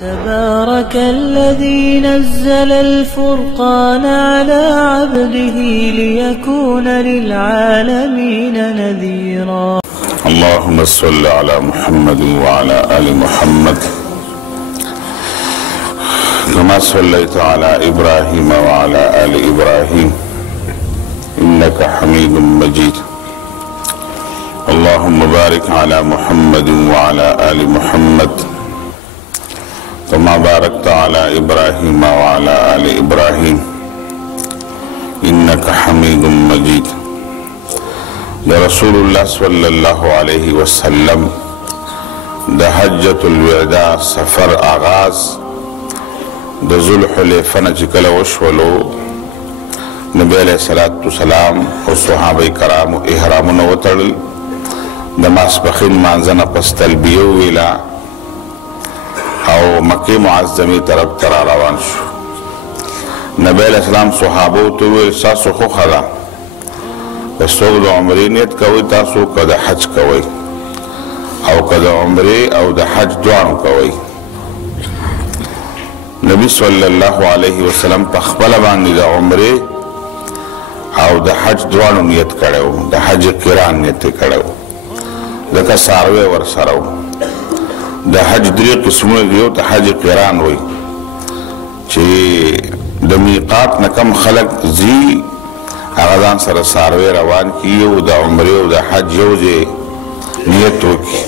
تبارك الذي نزل الفرقان على عبده ليكون للعالمين نذيرا. اللهم صل على محمد وعلى آل محمد كما صليت على إبراهيم وعلى آل إبراهيم إنك حميد مجيد. اللهم بارك على محمد وعلى آل محمد كما باركت على إبراهيم وعلى آل إبراهيم إنك حميد مجيد. رسول الله صلی اللہ علیہ وسلم دا حجۃ الوداع سفر آغاز دا ذوالحلیفہ نه چې کله وشولو، نبی علیہ الصلوۃ والسلام او صحابه کرامو احرامونه وتړل، د ماسپښین مانځه نه پس تلبیه وویله او مکې معظمې طرف ته را روان شو. نبی علیہ السلام صحابو ته وویل ستاسو خوښه ده که څوک د عمرې نیت کوئ تاسو که د حج کوئ او که د عمرې او د حج دواړو کوئ. نبی صلی الله علیه وسلم په خپله باندې د عمرې او د حج دواړو نیت کړی و، د حج قران نیت یې کړی و، ځکه څاروی ورسره و. د حج درې قسمونه دي، یو ته حج قران وایي چې د میقات نه کم خلک ځي هغه ځان سره څاروی روان کړي او د عمرې او د حج یو ځای نیت وکړي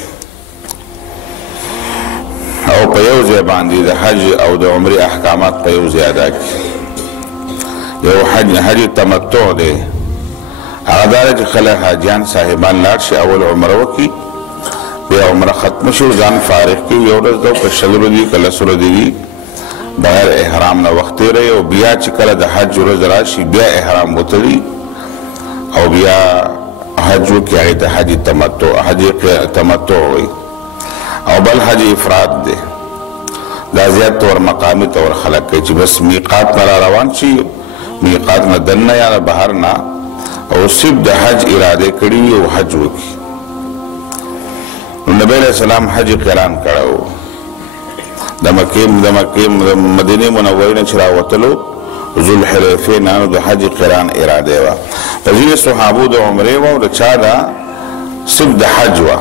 او په یو ځای باندې د حج او د عمرې احکامات په یو ځای ادا کړي. یو حج تمتع دی، هغه دا دی چې خلک حاجیان صاحبان لاړ شي، اول عمره وکړي، بیا عمره ختم شي ځان فارغ کړي، یو ورځ ده که شل ورځې که لس ورځې وي بغیر احرام نه وخت تېروي او بیا چې کله د حج ورځ راشي بیا احرام وتړي او بیا حج وکړي، هغې ته حج تمتع وایي. او بل حج افراد دی، دا زیات طور مقامي طور خلک کوي چې بس میقات نه را روان شي، میقات نه دننه یا نه بهر نه، او صرف د حج اراده کړي وي او حج وکړي. نو نبی علیہ السلام حج قران کړی و، د مدینې منورې نه چې راوتلو ذوالحلیفې نه، نو د حج قران اراده وه. په ځینې صحابو د عمرې وه او د چا ده صرف د حج وه.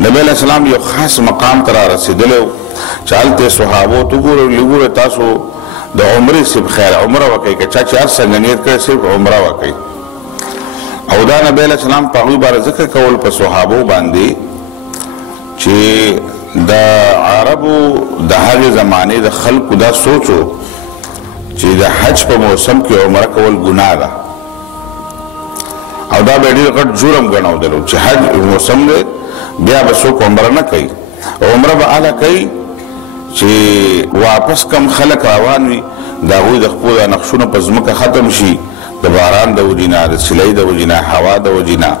نبی علیہ السلام یو خاص مقام ته را رسېدلی و چې هلته صحابو ته وګورئ تاسو د عمرې صرف خیر عمره وکئ، که چا چې هر څنګه نیت کړی صرف عمره وکئ. او دا نبی علیہ السلام په هغوی باندې ذکر کول په صحابو باندې چې د عربو د هغې زمانې د خلکو دا سوچو چې د حج په موسم کې عمره کول ګناه ده او دا به ډېر غټ جرم ګڼودلو چې حج موسم دی بیا به څوک عمره نه کوي. عمره به هله کوي چې واپس کم خلک روان وي د هغوی د خپلو نقشونه په ځمکه ختم شي، د باران د وجې نه، د سیلۍ د وجې نه، هوا د وجې نه،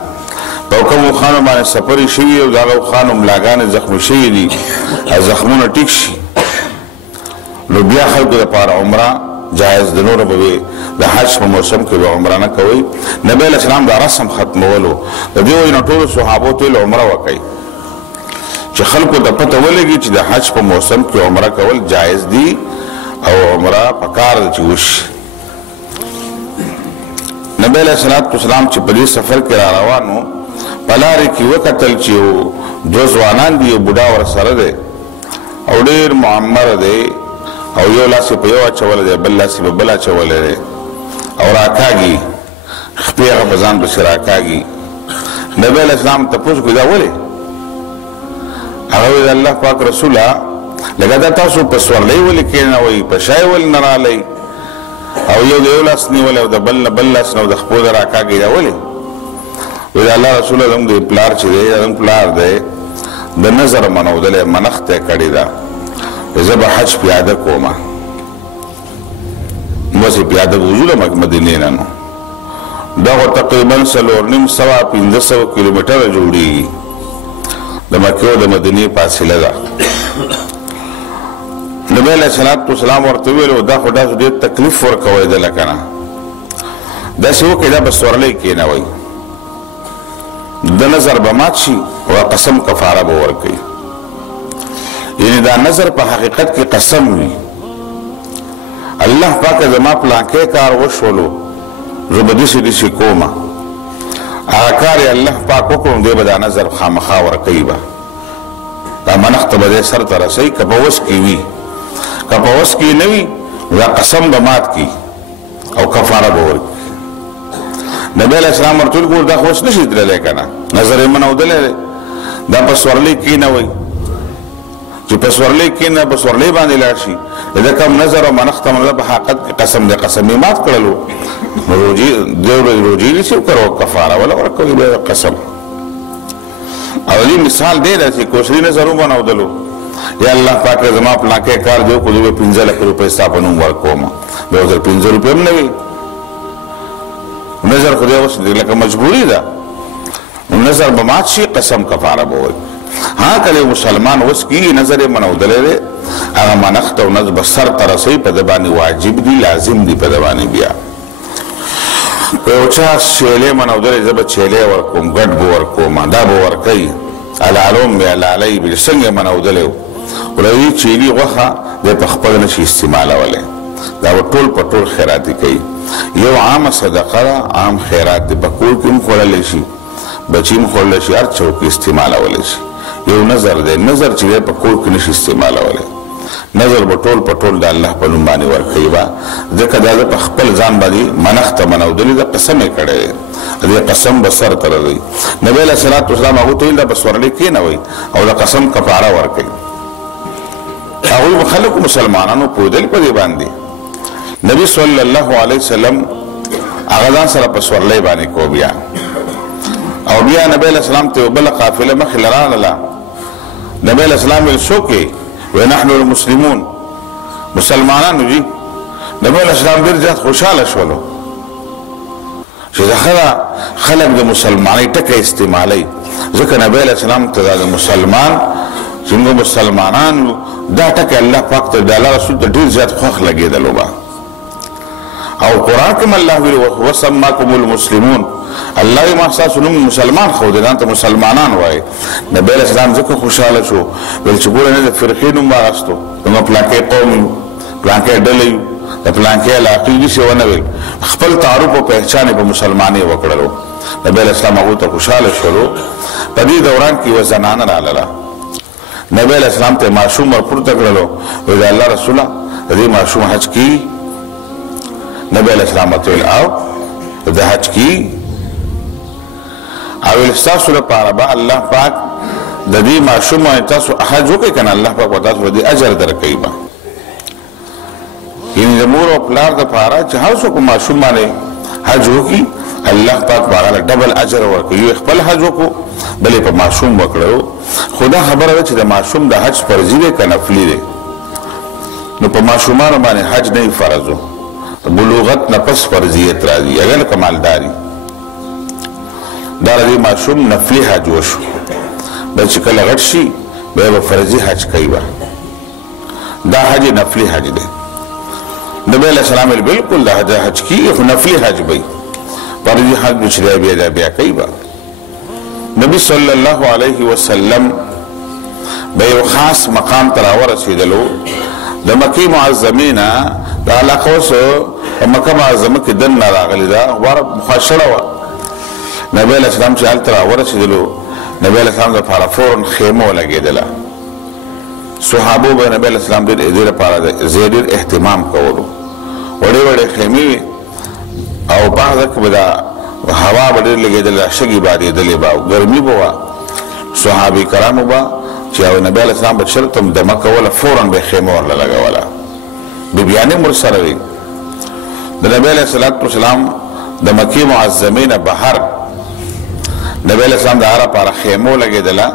په کومو اوښانو باندې سفرې شوي او د هغه اوښانو ملاګانې زخمي شوي دي، زخمونه ټیک شي، نو بیا خلکو دپاره عمره جایز ده. نوره به د حج په موسم کې به عمره نه کوئ. نبی علیہ السلام دا رسم ختمولو، د دې وجې نه ټولو صحابو ته ویل عمره وکئ چې خلکو ته پته ولګي چې د حج په موسم کې عمره کول جایز دي او عمره پکار ده چې وشي. نبی علیہ السلام چې په دې سفر کې را روان و، په لارې کې وکتل چې دوه ځوانان دي، یو بوډا ورسره دی او ډېر معمر دی او یو لاس یې په یو اچولی دی بل لاس یې په بل اچولی دی او راکاږي، خپې هغه په ځان پسې راکاږي. نبی علیہ السلام تپوس کوي دا ولې؟ هغه ویل الله پاک رسوله لکه دا تاسو په سورلۍ ولې کېنوئ، په شای ولې نه رالئ او یو د یو لاس نیولی او د بل لاس نه او د خپو د راکاږي، دا ولې؟ ویل الله رسوله زموږ د پلار چې دی زموږ پلار دی د نظر منودلی منښت یې کړې ده، زه به حج پیاده کومه، بس یې پیاده وځو د مدینې نه، نو دغه تقریبا 450 کیلومتره جوړېږي، د مکې او د مدینې فاصله ده. نبی علیہ السلام ورته ویل دا خو داسې ډېر تکلیف ورکوی دله که نه، داسې وکړئ دا به سورلۍ کېنوئ، د نظر به مات شي او قسم کفاره به ورکوي. یعنی دا نظر په حقیقت کې قسم وي الله پاک زما پلانکې کار وشولو زه به داسې کومه هغه کار یې الله پاک وکړو دی به دا نظر خامخا ورکوي به دا منښت به دی سر ته رسوي که په وس کې وي که په وس کې نه وي دا قسم به مات کړي او کفاره به ورکړي نبی علیه السلام ورته وویل ګور دا خو اوس نشي تللی که نه نظر یې منودلی دی دا په سورلۍ کښېنوئ چې په سورلۍ کښېنه په سورلۍ باندې لاړ شي د کوم نظر او منښت ته په حقیقت کې قسم دی قسم یې مات کړلو روجې نیسي او که کفاره وله ورکوي بیا قسم او دې مثال دی داسې کوسري نظر وبنودلو یا الله پاک زما پلانکې کار دی وکړو زه به 15 لک روپۍ ستا په نوم ورکوم بیا ورته 15 روپۍ هم نه وي نظر خو دی اوس لکه مجبوري ده نظر به مات شي قسم کفاره به وایي ها کله مسلمان اوس کېږي نظر یې منودلی دی هغه منښت او نظر به سر ته رسوي په ده باندې واجب دي لازم دي په ده باندې بیا که یو چا چیلې منودلی زه به چیلې ورکوم ګډ به ورکوم دا به ورکوي العلوم بیا لالی به څنګه منودلی و ولوي چیلي غوښه دی په خپل نشي استعمالولی دا به ټول په ټول خیراتي کوي یو عامه صدقه ده عام خیرات دی په کور کې هم خوړلی شي بچی هم خوړلی شي هر چوک استعمالولی شي یو نظر دی نظر چې دی په کور کې نشي استعمالولی نظر به ټول په ټول د الله په نوم باندې ورکوي به ځکه دا د په خپل ځان باندې منښته منودلي ده قسم یې کړی دی د قسم به سر ته رسوي نبي علیه صلات وسلام هغوی ته ویل دا په سورلۍ کښېنوئ او د قسم کفاره ورکوي هغوی به خلکو مسلمانانو پوهېدل په دې باندې نبي صلی الله علیه وسلم هغه ځان سره په سورلۍ باندې کو بیا او بیا نبی علیہ السلام ته بل قافله مخې لراله نبی علیہ السلام ویل څوک یې وی نحن المسلمون مسلمانانو جی نبی علیہ السلام ډېر زیات خوشحاله شولو چې دا خلک د مسلمانۍ ټکه استعمالوي ځکه نبی علیہ السلام ته د مسلمان چې موږ مسلمانان دا ټکه الله پاک ته د الله رسول ته ډېر زیات خوښ لګېدلو به او قرآن کې الله ویل وسماکم المسلمون الله ما ستاسو نوم مسلمان ښودی ځان ته مسلمانان وایي نبی علیه السلام ځکه خوشحاله شو ویل چې ګوره نه د فرقې نوم واخیستو زموږ پلانکې قوم یو پلانکې ډله یو د پلانکې علاقې داسې ونه ویل خپل تعارف او پهچان یې په مسلمانۍ وکړلو نبی علیه السلام هغوی ته خوشحاله شولو په دې دوران کې یوه زنانه راغله نبی علیه السلام ته ماشوم ورپورته کړلو ویل د الله رسوله د دې ماشوم حج کېږي نبی علیه السلام ورته ویل او د حج کېږي او ستاسو لپاره به الله پاک د دې ماشوم باندې تاسو حج وکړئ که نه الله پاک به تاسو د دې اجر درکوي به یعنې د مور او پلار دپاره چې هر څوک ماشوم باندې حج وکړي الله پاک به هغه له ډبل اجر ورکوي یو خپل حج وکړو بل یې په ماشوم وکړو خو دا خبره ده چې د ماشوم د حج فرضي دی که نفلي دی نو په ماشومانو باندې حج نه وي فرض بلوغت نه پس فرضیت راځي اگر که مالداري دا د ماشوم نفلي حج وشو بل چې کله غټ شي بیا به فرضي حج کوي به دا حج نفلي حج دی نبی علیه السلام ویل بلکل دا حج کېږي خو نفلي حج به وي فرضي حج به چې دی بیا بیا کوي به نبی صلی الله علیه وسلم به یو خاص مقام ته راورسېدلو د مکې معظمې نه دا علاقه اوس په مکه معظمه کې دننه راغلې ده غوره مخاشړه وه نبی علیه السلام چې هلته راورسېدلو نبی علیه السلام دپاره فورا خیمه ولګېدله صحابو به نبی علیه السلام ډېر دې لپاره ډېر اهتمام کولو وړې وړې خیمې وې او بعضه کې به دا هوا به ډېر لګېدله شګې بادېدلې به او ګرمي به وه صحابي کرامو به چې نبی علیه السلام به چېرته هم دمه کوله فورا به خیمه ورله لګوله بیبیانې هم ورسره وې د نبی علیه الصلاة والسلام د مکې معظمې نه بهر نبی علیه السلام د هغه لپاره خیمه ولګېدله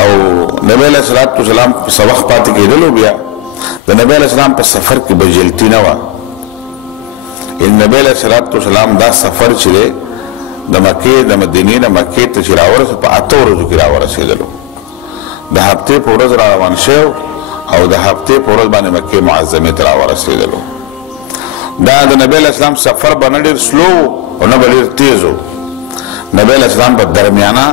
او نبی علیه الصلاة والسلام په څه وخت پاتې کېدلو بیا د نبی علیه السلام په سفر کې بجلتي نه وه نبی علیه الصلاة والسلام دا سفر چې دی د مکې د مدینې نه مکې ته چې راورسېد په 8 ورځو کې راورسېدلو د هفتې په ورځ را روان شو او د هفتې په ورځ باندې مکې معظمې ته راورسېدلو دا د نبی علیه السلام سفر به نه ډېر سلو او نه به ډېر تیز و نبی علیه السلام په درمیانه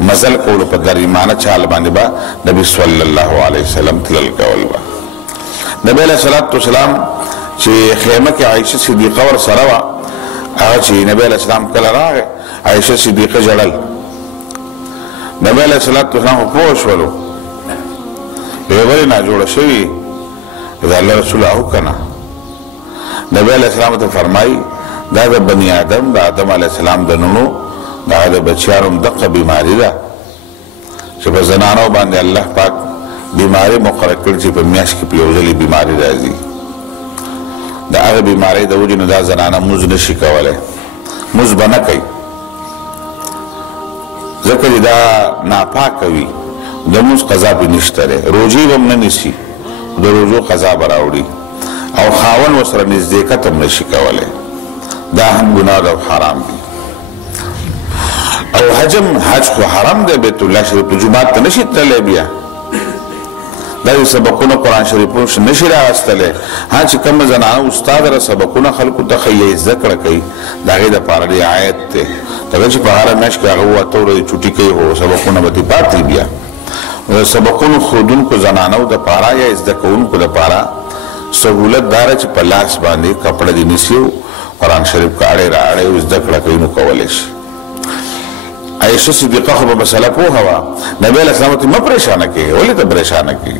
مزل کولو په دریمانه چال باندې با نبی صلی الله علیه وسلم تلل کول با نبی علیہ الصلوۃ والسلام چې خیمه کې عائشه صدیقه ور سره وا هغه چې نبی علیہ السلام کله راغی عائشه صدیقه جړل نبی علیہ الصلوۃ والسلام په وشولو به ولې نه جوړ شوی دا الله رسول الله کنا نبی علیہ السلام ته فرمایي دا د بنی آدم د آدم علیہ السلام د نونو دا د بچیانو دغه بیماری ده چې په زنانو باندې الله پاک بیماری مقرر کړی چې په میاشت کې په یو ځلې بیماری راځي دا هغه بیماری د وجې نه دا زنانه موز نشي کولی موز به نه کوي ځکه چې دا ناپاکه وي د موز قضا پې نشته دی روژې به هم نه نیسي د روژو قضا به راوړي او خاوند ورسره نزدېکت هم نشي کولی دا هم ګناه ده او حرام دي او حج خو حرام دی بیت الله شریف په جومات ته نشي تللی بیا دا یې سبقونه قرآن شریفونه نشي راوستلی ها چې کومه زنانه استاد را سبقونه خلکو ته ښیي زده کړه کوي د هغې دپاره ډېر عاید دی ځکه چې په هره میاشت کې هغه اووه ورځې چوټي کوي خو سبقونه به ترې پاتې بیا د سبقونو ښودونکو زنانو دپاره یا زده کوونکو دپاره سهولت دا ده چې په لاس باندې کپړه دې نیسي او قرآن شریف که اړې را اړې او زده کړه کوي نو کولی شي عائشه صدیقه خو په مسله پوهه وه نبی علیه السلام ورته مه پریشانه کړې ولې ته پریشانه کړې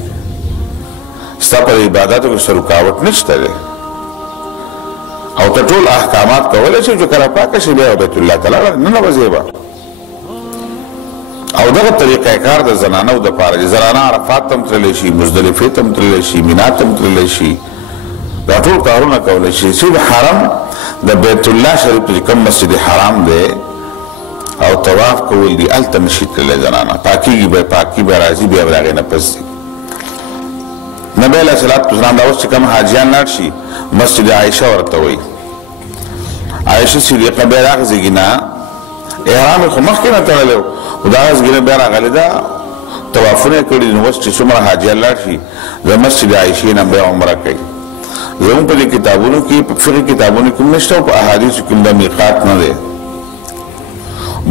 ستا په عباداتو کې څه رکاوټ نشته دی او ته ټول احکامات کولی شي چې کله پاکه شي بیا بیت الله ته لاړه ننوځې به او دغه طریقه کار د زنانو دپاره چې زنانه عرفات ته هم تللی شي مزدلفې ته هم تللی شي مینا ته هم تللی شي دا ټول کارونه کولی شي چې د حرم د بیت الله شریف چې کوم مسجد حرام دی او طواف کول دی هلته نشي تللی زنانه پاکیږي به پاکي به راځي بیا به د هغې نه پس ځي نبی علیه الصلوۃ والسلام دا اوس چې کوم حاجیان لاړ شي مسجد عایشه ورته وایي عایشه صدیقه بیا راغځېږي نه احرام یې خو مخکې نه تړلی و خو دا غځېږي بیا راغلی ده طوافونه یې کړي نو اوس چې څومره حاجیان لاړ شي د مسجد عایشې نه بیا عمره کوي زموږ په دې کتابونو کې په فقهي کتابونو کې هم نشته او په احادیثو کې هم دا میقات نه دی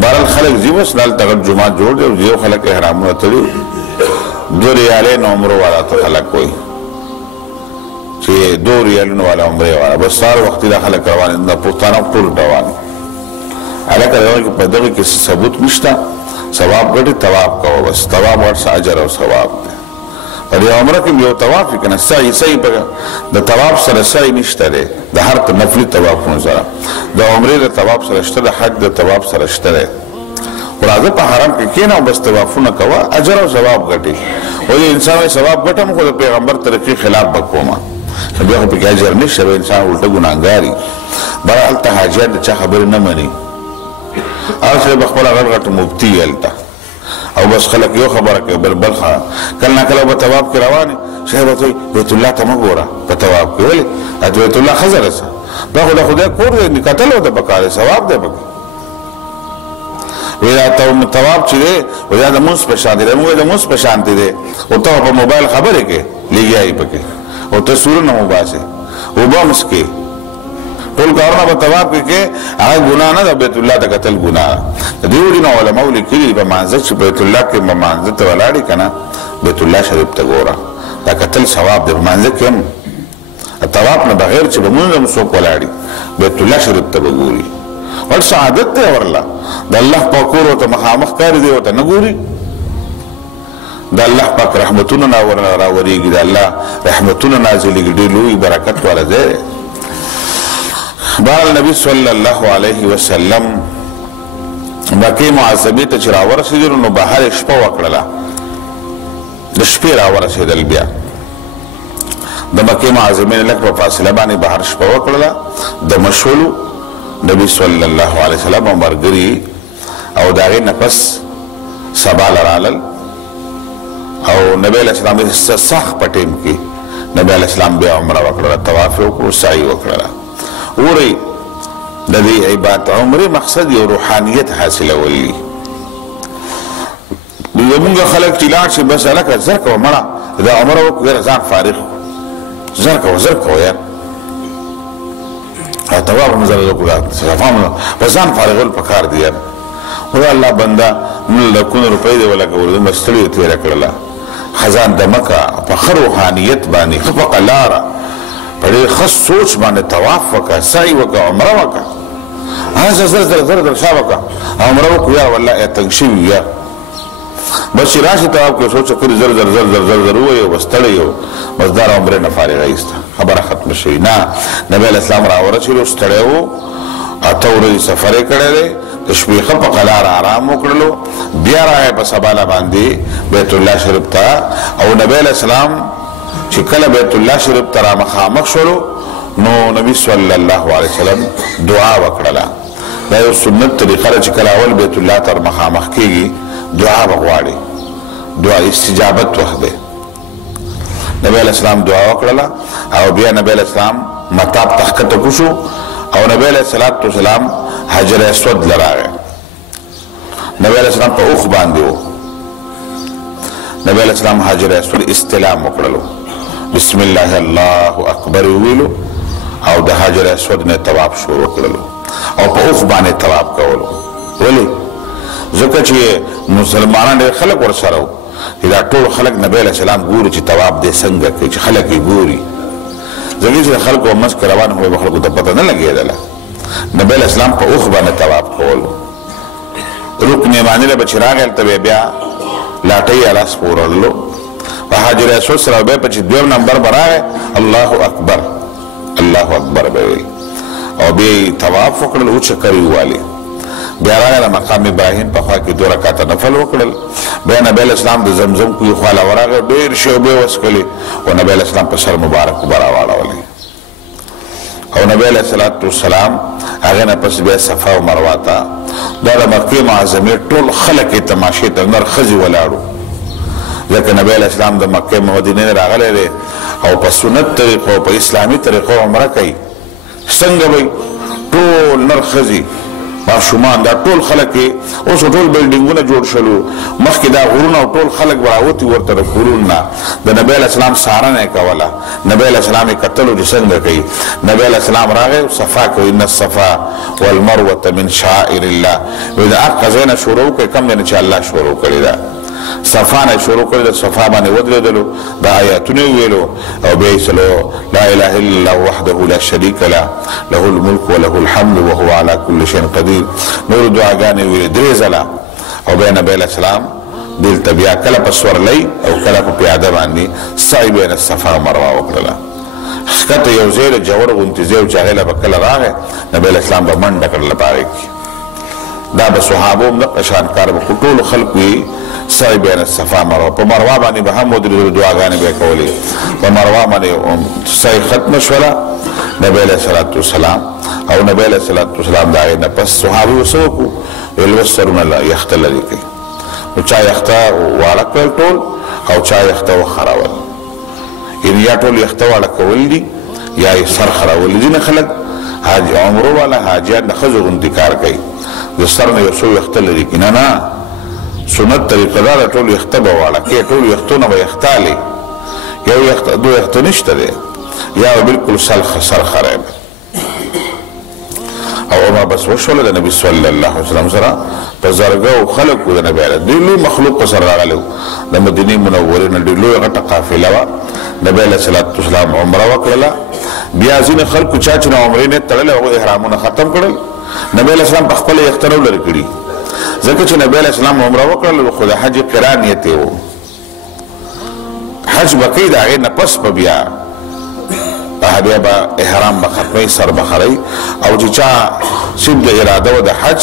بهرحال خلک ځي اوس دلته غټ جومات جوړ دی او ځي خلک احرامونه تړي 2 ریالې نه عمرو والا ته خلک وایي چې 2 ریالونو والا عمرې والا بس سهار وختي دا خلک روان د پښتانه ټول روان هلکه په دغه کې ثبوت نشته ثواب ګټي طواف کوه بس طواف ورڅ اجر او ثواب دی پر یو عمره کې یو طواف یې که نه سعی د طواف سره سعی نشته دی د هر نفلي طوافونو سره د عمرې د طواف سره شته د حج د طواف سره شته دی خو راځه په حرم کې کښېنه او بس طوافونه کوه اجر او ثواب ګټي وایي انسان وایي ثواب ګټم خو د پیغمبر طریقې خلاف به کومه بیا خو پکې اجر نشته به انسان الټه ګناهګار وي بهرحال هلته حاجیان د چا خبرې نه مني هغه سړی به خپله غټ غټ مفتي وي هلته او بس خلک یو خبره کوي بل کله نه کله به طواف کې روان وي شیخ به ورته وایي بیت الله ته مه ګوره په طواف کې ولې بیت الله ښه ځای رسه دا خو د خدای کور دی کتل ورته پکار دی ثواب دی پکې وی دا طواف چې دی وی دا د مونځ په شان دی موږ د مونځ په شانتې دی او ته په موبایل خبرې کوې لګیا یې پکې او ته سورونه وباسې اوبه هم څښې ټول کارونه په طواف کې کې هغه ګناه نه ده بیت الله ته کتل ګناه د دې وجې نه علماو لیکلي په مانځه چې بیت الله کې به مانځه ته ولاړې که نه بیت الله شریف ته ګوره دا کتل ثواب دی په مانځه کې هم طواف نه بغیر چې به مونځ هم څوک ولاړي بیت الله شریف ته به ګوري ور سعادت دی ورله د الله پاک کور ورته مخامخ کاري دی ورته نه ګوري د الله پاک رحمتونه راوریږي د الله رحمتونه نازلېږي ډېر لوی برکت والا ځای دی بهرحال نبی صلی الله علیه وسلم مکې معظمې ته چې راورسېدلو نو بهر یې شپه وکړله د شپې راورسېدل بیا د مکې معظمې نه لږ په فاصله باندې بهر شپه وکړله د مشولو نبی صلی الله علیه وسلم او ملګري او د هغې نه پس سبا لرالل او نبی علیه السلام سخت په ټیم کې نبی علیه السلام بیا عمره وکړله طواف یې وکړو سعی وکړله وګورئ د دې عبادت عمرې مقصد یو روحانیت حاصلول دي زمونږ خلک چې لاړ شي بس هلکه زر کوه مړه دا عمره وکړو ځان فارغ زر کوه یار طواف هم زر وکړو په ځان فارغول پکار دي یار خدا الله بنده 9 لکونه روپۍ دی ولګولې مستړي تېره کړله خزان د مکه په ښه روحانیت باندې ښه په قلاره په ډېر ښه سوچ باندې طواف وکړه سعی وکړه عمره وکړه هسه زر شا وکړه عمره وکړو یا والله یا تنګ شوي یا بس چې راشي طواف کړې سوچ کړي زر ووایو بس تړی یو بس دا عمرې نه فارغه ایسته خبره ختمه شوي نه نبي علیه السلام راورسېدو ستړی و 8 ورځې سفر یې کړی دی د شپې ښه په قلار آرام وکړلو بیا راغی په سباله باندې بیت الله شریف ته او نبی علیه السلام چې کله بیت الله شریف ته را مخامخ شولو نو نبی صلی الله علیه وسلم دعا وکړله دا یو سنت طریقه ده چې کله اول بیت الله ته مخامخ کېږي دعا به غواړي دعا استجابت وخت دی نبی علیه السلام دعا وکړله او بیا نبی علیه السلام مطاب ته ښکته کوشو او نبی علیه السلام حجر اسود لراغه نبی علیہ السلام په اوخ باندې وو نبی علیہ السلام حجر اسود استلام وکړلو بسم الله الله اکبر ویلو او د حجر اسود نه طواف شروع کړلو او په اوخ باندې طواف کولو ولی ځکه چې مسلمانان ډېر خلک ورسره وو دا ټول خلک نبی علیہ السلام ګوري چې طواف دې څنګه کوي چې خلک یې ګوري ځکه چې خلکو مسک روان هوی به خلکو ته پته نه لګېدله نبی علیہ السلام په اوخ باندې طواف کولو رکن یمانی له چې راغی هلته بیا لاټۍ یا لاس پورړلو په حجر اسود سره بیا په چې 2 نمبر به راغی الله اکبر به ویل او بیا یې طواف وکړل او چکر یې ووالې بیا راغی د مقام ابراهیم په خوا کې 2 رکعته نفل وکړل بیا نبی علیہ السلام د زمزم کوی خواله ورغی ډېر شوبې وڅکلې او نبی علیہ السلام په سر مبارک به راواړولې او نبی علیہ السلام هغه نه پس بیا صفا او مروه ته دا د مکې معظمې ټول خلک یې تماشې ته نر ښځې ولاړو ځکه نبی علیہ السلام د مکې مدینې نه راغلی دی او په سنت طریقو په اسلامي طریقو عمره کوي څنګه به ټول نر ښځې ماشومان دا ټول خلک یې اوس ټول بلډینګونه جوړ شلو مخکې دا غرونه او ټول خلک به راوتي ورته د کورونو نه د نبی علیه السلام څارنه یې کوله نبی علیه السلام یې کتلو چې څنګه کوي نبی علیه السلام راغی صفا کوي ان الصفا والمروة من شعائر الله وایي د هغه ځای نه شروع کوي کوم ځای نه چې الله شروع کړې ده صفا نه شروع کړی د صفا باندې ودرېدلو دا آیاتونه یې ویلو او بیا یې سلو لا اله الا الله وحده لا شریک له له الملک وله الحمد وهو على كل شيء قدیر نور دعاګانې ویلې 3 ځله او بیا نبی علیه السلام دلته بیا کله په سورلۍ او کله په پیاده باندې سعی بین الصفا و مروه وکړله ښکته یو ځای د جوړ غوندې ځای و چې هغې له به کله راغی نبی علیه السلام به منډه کړله په هغې کې دا به صحابو هم دغه شان کار به خو ټولو خلکو یې سعی بین الصفا مروه په مروه باندې به هم ودرېدلو دعاګانې به یې کولې په مروه باندې سعی ختمه شوله نبی علیه السلام او نبی علیه السلام د هغې نه پس صحابي ورڅه وکړو ویل اوس سرونه یخته لرې کوي نو چا یخته واړه کړل ټول او چا یخته وخرول یعنې یا ټول یخته واړه کول دي یا یې سر خرول دي ځینې خلک عمرو والا حاجیان د ښځو غوندې کار کوي د سر نه یو څو یخته لرې کړي نه سنت طریقه دا ده ټول یخته به واړه کړي ټول یختونه به یختالې یو یخته 2 یخته نشته دی یا به بلکل سر خراب او عمر بس وشوله د نبي صلی الله علیه وسلم سره په زرګو خلکو د نبی علیه ډېر لوی مخلوق په سر راغلی و د مدینې منورې نه ډېر لویه غټه قافله وه نبی علیه السلام عمره وکړله بیا ځینې خلکو چا چې نه عمرې نیت تړلی هغوی احرامونه ختم کړل نبی علیه السلام په خپله یخته نه لرې کړي ځکه چې نبی علیه السلام عمره وکړله خو د حج قران نیت یې و حج به کوي د هغې نه پس به بیا بیا به احرام به ختموي سر به خرئ او چې چا صرف د اراده و د حج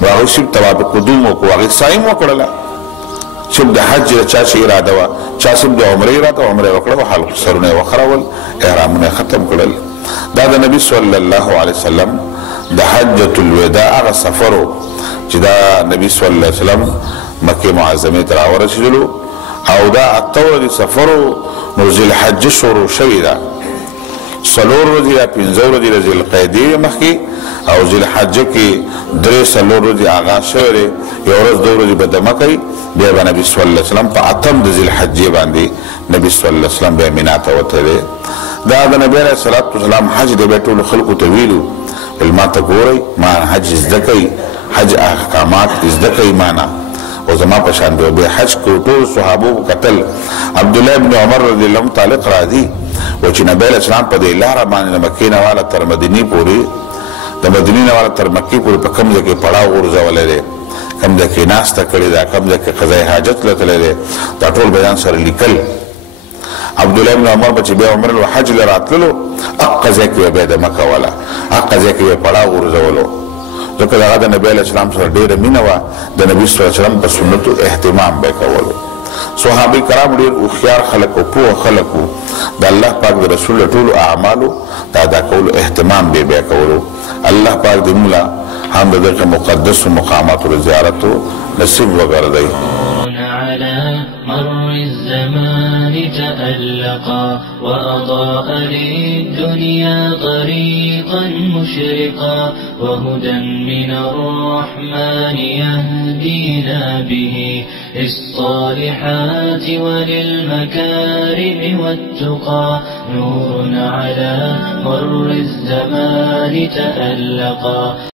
نو هغوی صرف طواف قدوم وکړو هغې سعی م وکړله صرف د حج چا چې اراده وه چا صرف د عمرې اراده عمره یې وکړه حلق سرونه یې وخرول احرامونه یې ختم کړل دا د نبي صلی الله علیه وسلم د حجة الوداع هغه سفر و چې دا نبي صلی الله علیه وسلم مکې معظمې ته راورسېدلو او دا 8 ورځې سفر و نو ذوالحجه شروع شوې ده 4 ورځې یا 5 ورځې د ذوالقعدې مخکې او ذوالحجه کې 3 ورځې آغاز شوی دی یو ورځ 2 ورځې به دمه کوي بیا به نبي صلی الله علیه وسلم په 8 د ذوالحجې باندې نبي صلی الله علیه وسلم بیا مینا ته وتی دی دا د نبي علیه السلام حج دی بیا ټولو خلکو ته ویلو ویل ما ته ګورئ ما حج زده کوئ حج احکامات زده کوي معنا او زما په شان به حج کو ټول صحابو قتل عبد الله ابن عمر رضی الله تعالی راضي و چې نبی اسلام په دې لار باندې مکې نه والا تر مدینه پورې د مدینه نه والا تر مکې پورې په کوم ځای کې پړاو ورځولې ده کوم ځای کې ناشته کړې ده کوم ځای کې قضای حاجت لته ده دا ټول بیان سره لیکل عبد الله ابن عمر بچ به عمر الحج لراتلو اقضا کې به د مکه والا اقضا کې پړاو ورځولو ځکه دا د نبی اسلام سره ډېر مینه و د نبی صلی الله علیه وسلم په سنتو اهتمام به کولو صحابه کرام ډېر خيار خلق او په خلق د الله پاک د رسول ټول اعمالو دا کول اهتمام به کولو الله پاک دې مولا هم دغه مقدس مقامات او زیارت نصیب وګرځي على مر الزمان تألقا وأضاء للدنيا طريقا مشرقا وهدى من الرحمن يهدينا به للصالحات وللمكارم والتقى نور على مر الزمان تألقا